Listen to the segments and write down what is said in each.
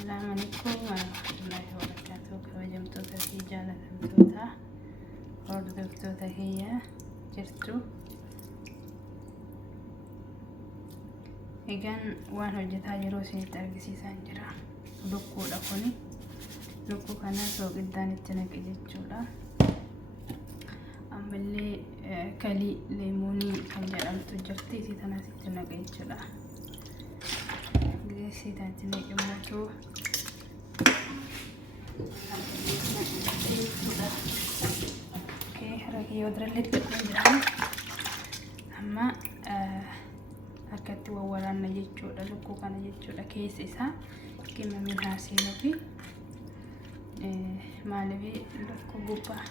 السلام عليكم ورحمة الله وبركاته. كوجمتوتا في جالة توتا hordoftoota kiyya jirtu. Egaan waan hojjetaa yeroo isinitti argisiisaa jira. Lukkuudha kuni. Lukkuu kana sooqiddaan itti naqe jechuudha. Ammallee kalii leemonii kan jedhamtu jirti. Isii tanas itti naqe jechuudha. Isii taatti naqemootoo haraki wadrallee xiqqoo jiraan amma harkatti wawwaraanna jechuudha. Lukkuu kana jechuudha. Keessa isaa qimamiin haaseenuu fi maaliif lukkuu gubbaa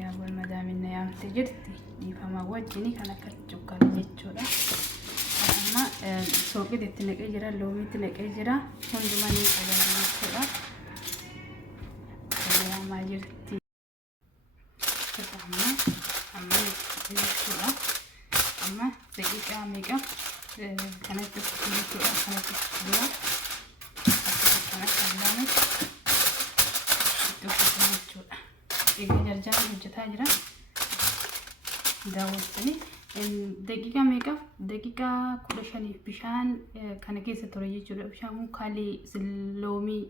yaa wal madaaminna yaamte jirti dhiifamaa wajjini kan akka cuqqaala jechuudha. Amma sooqiti itti naqee jira, loomiitti naqee jira, hundumaa ni qabaata jechuudha. Yaamaa jirti. Amma jechuudha. Amma daqiiqaa meeqa kanatti jechuudha. Kanatti jira. Kanatti ilaalu itti uffatan jechuudha. Egaa jarjaan hojjetaa jira. Daawwattanii daqiiqaa meeqa? Daqiiqaa 15 bishaan kana keessa ture jechuudha. Bishaan kun kalii loomii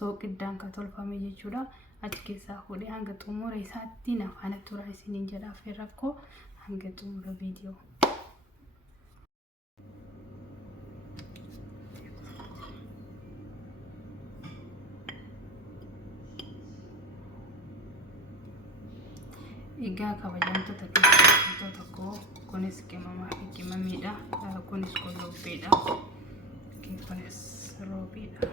sooqiddaan kan tolfame jechuudha. Achi keessaa fuudhee hanga xumura isaatti nafaana tura isiniin jedhaaf rakkoo hanga xumura viidiyoo. Egaa kabajamtoota keessaa tokko kunis qimamaa fi qimamiidha. Kunis qullubbiidha. Kunis roobiidha.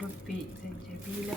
qullubbii, zanjabiila.